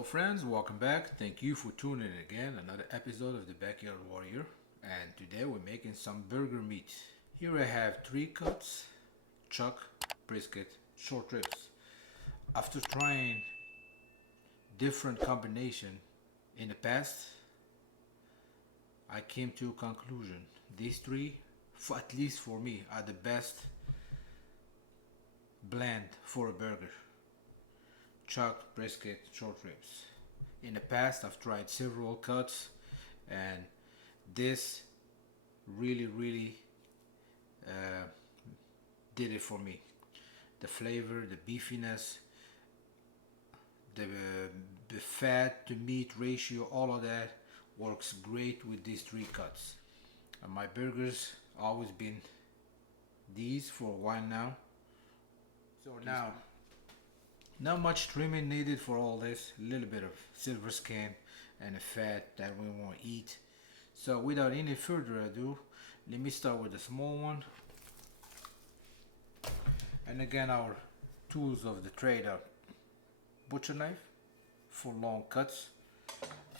Hello friends, welcome back. Thank you for tuning in again. Another episode of the Backyard Warrior. And today we're making some burger meat. Here I have 3 cuts, chuck, brisket, short ribs. After trying different combination in the past, I came to a conclusion. These three, at least for me, are the best blend for a burger. Chuck, brisket, short ribs. In the past, I've tried several cuts, and this really did it for me. The flavor, the beefiness, the fat to meat ratio, all of that works great with these 3 cuts. And my burgers always been these for a while now. So now, not much trimming needed for all this. A little bit of silver skin and the fat that we want to eat. So without any further ado, let me start with the small one. And again, our tools of the trade are butcher knife for long cuts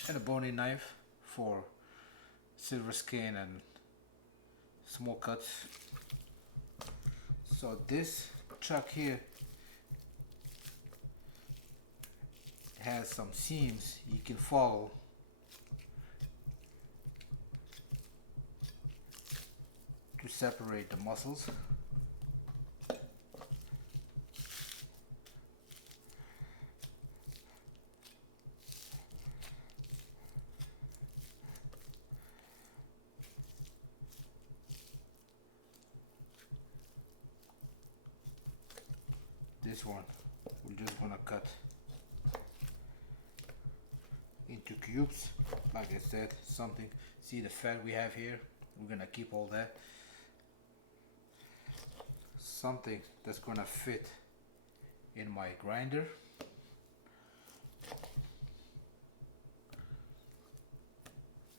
and a boning knife for silver skin and small cuts. So this chuck here has some seams you can follow to separate the muscles. This one we're just gonna cut into cubes. Like I said, something, see the fat we have here, we're gonna keep all that. Something that's gonna fit in my grinder.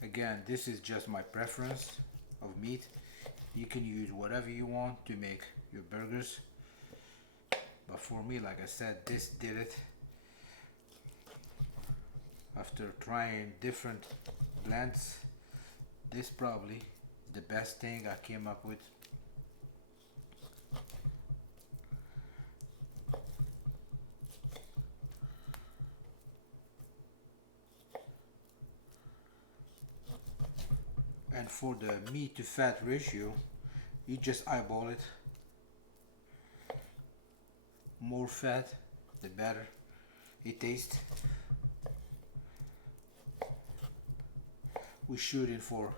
Again, this is just my preference of meat. You can use whatever you want to make your burgers, but for me, like I said, this did it. After trying different blends, this probably is the best thing I came up with. And for the meat to fat ratio, you just eyeball it. More fat, the better it tastes. We're shooting for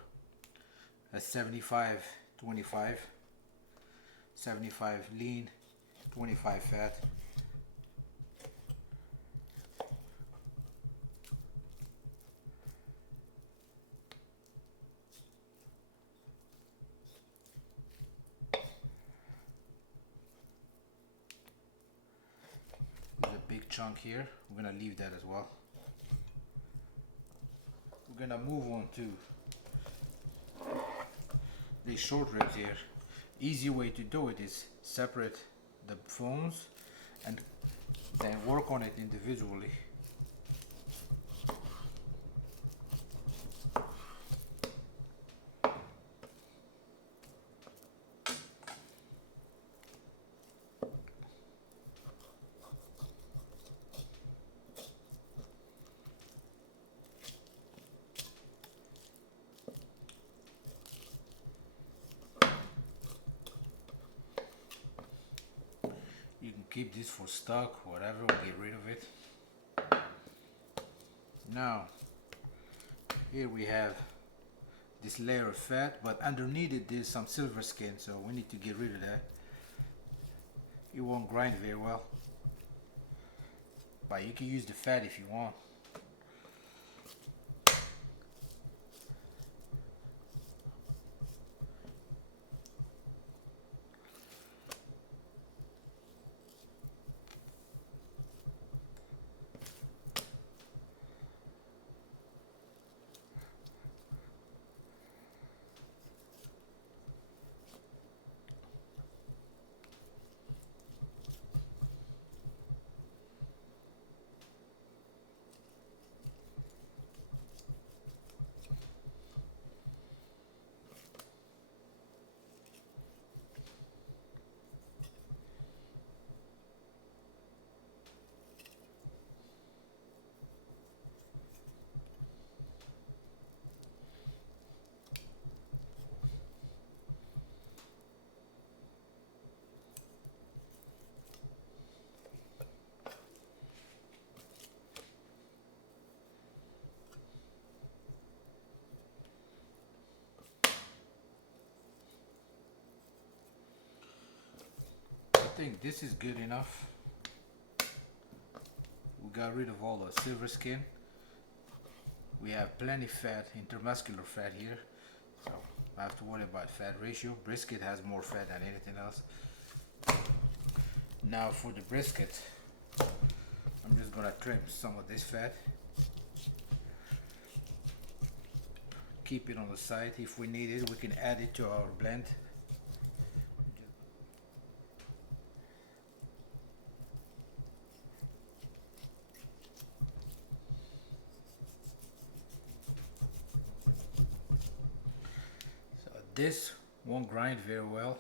a 75-25, 75 lean, 25 fat. There's a big chunk here. We're gonna leave that as well. We're gonna move on to these short ribs here. Easy way to do it is separate the bones and then work on it individually. You can keep this for stock, whatever, we'll get rid of it. Now, here we have this layer of fat, but underneath it there's some silver skin, so we need to get rid of that. It won't grind very well, but you can use the fat if you want. think this is good enough. We got rid of all the silver skin. We have plenty fat, intermuscular fat here, so I have to worry about fat ratio. Brisket has more fat than anything else. Now for the brisket, I'm just gonna trim some of this fat. Keep it on the side. If we need it, we can add it to our blend. So this won't grind very well.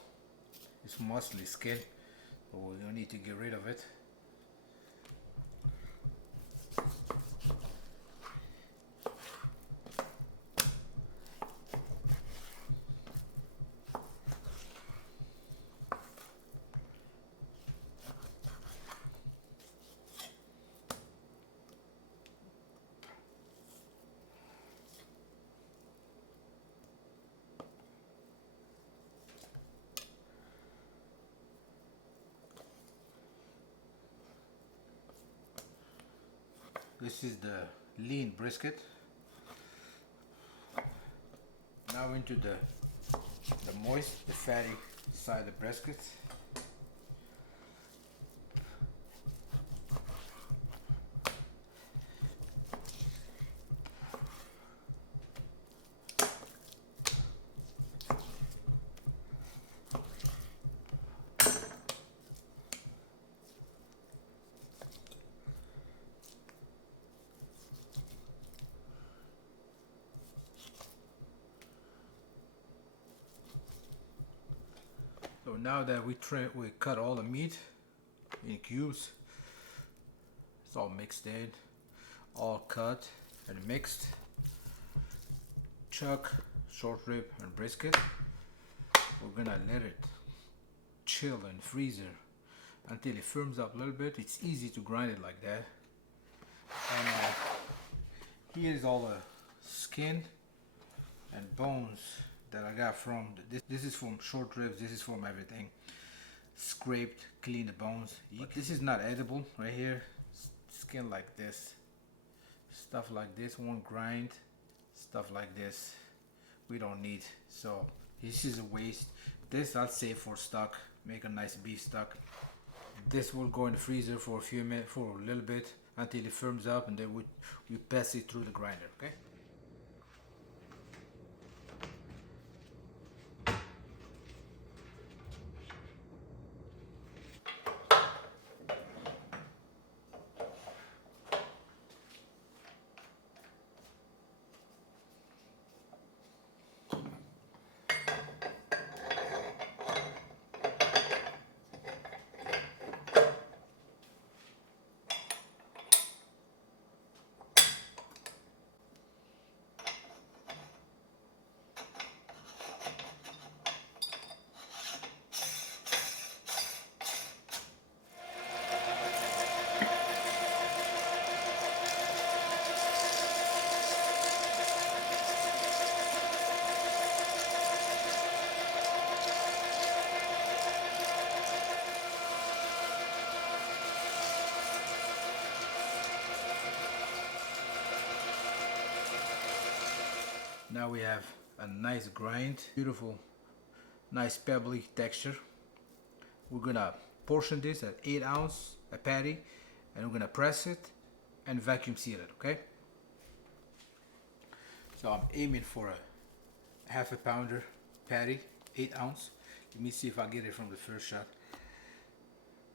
It's mostly skin, so we need to get rid of it. This is the lean brisket. Now into the moist, the fatty side of the brisket. So now that we cut all the meat in cubes, it's all mixed in, all cut and mixed. Chuck, short rib and brisket. We're gonna let it chill in freezer until it firms up a little bit. It's easy to grind it like that. And here's all the skin and bones that I got from this is from short ribs, this is from everything. Scraped, clean the bones. This is not edible right here. Skin like this, stuff like this won't grind. Stuff like this we don't need, so this is a waste. This I'll save for stock, make a nice beef stock. This will go in the freezer for a few minutes, for a little bit, until it firms up, and then we pass it through the grinder. Okay. Now we have a nice grind, beautiful, nice pebbly texture. We're gonna portion this at 8 ounce a patty, and we're gonna press it and vacuum seal it. Okay. So I'm aiming for a half a pounder patty, 8 ounce. Let me see if I get it from the first shot.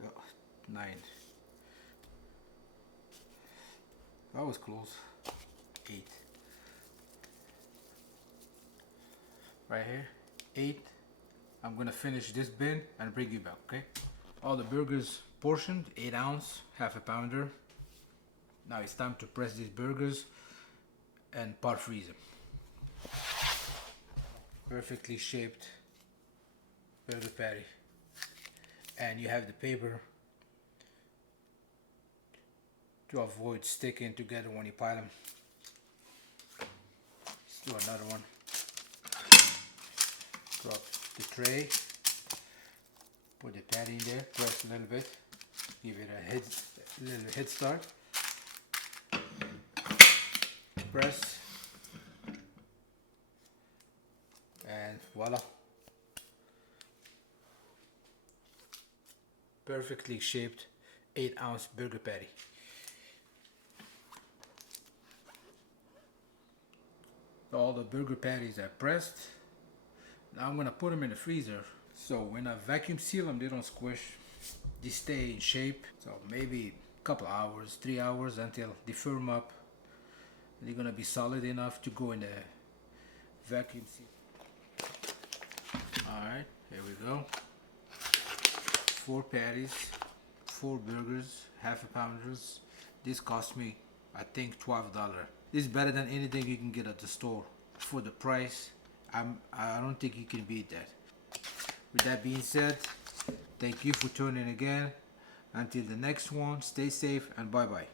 Oh, 9. That was close. 8. Right here, 8. I'm gonna finish this bin and bring you back. Okay. All the burgers portioned, 8 ounce, half a pounder. Now it's time to press these burgers and pot freeze them. Perfectly shaped burger patty, and you have the paper to avoid sticking together when you pile them. Let's do another one. Drop the tray. Put the patty in there, press a little bit, give it a little head start. Press, and voila. Perfectly shaped 8-ounce burger patty. All the burger patties are pressed. Now I'm gonna put them in the freezer. So when I vacuum seal them, they don't squish. They stay in shape. So maybe a couple hours, 3 hours until they firm up. They're gonna be solid enough to go in the vacuum seal. Alright, here we go. 4 patties, 4 burgers, half a pounders. This cost me, I think, $12. This is better than anything you can get at the store. For the price, I don't think you can beat that. With that being said, thank you for tuning in again. Until the next one, stay safe and bye bye.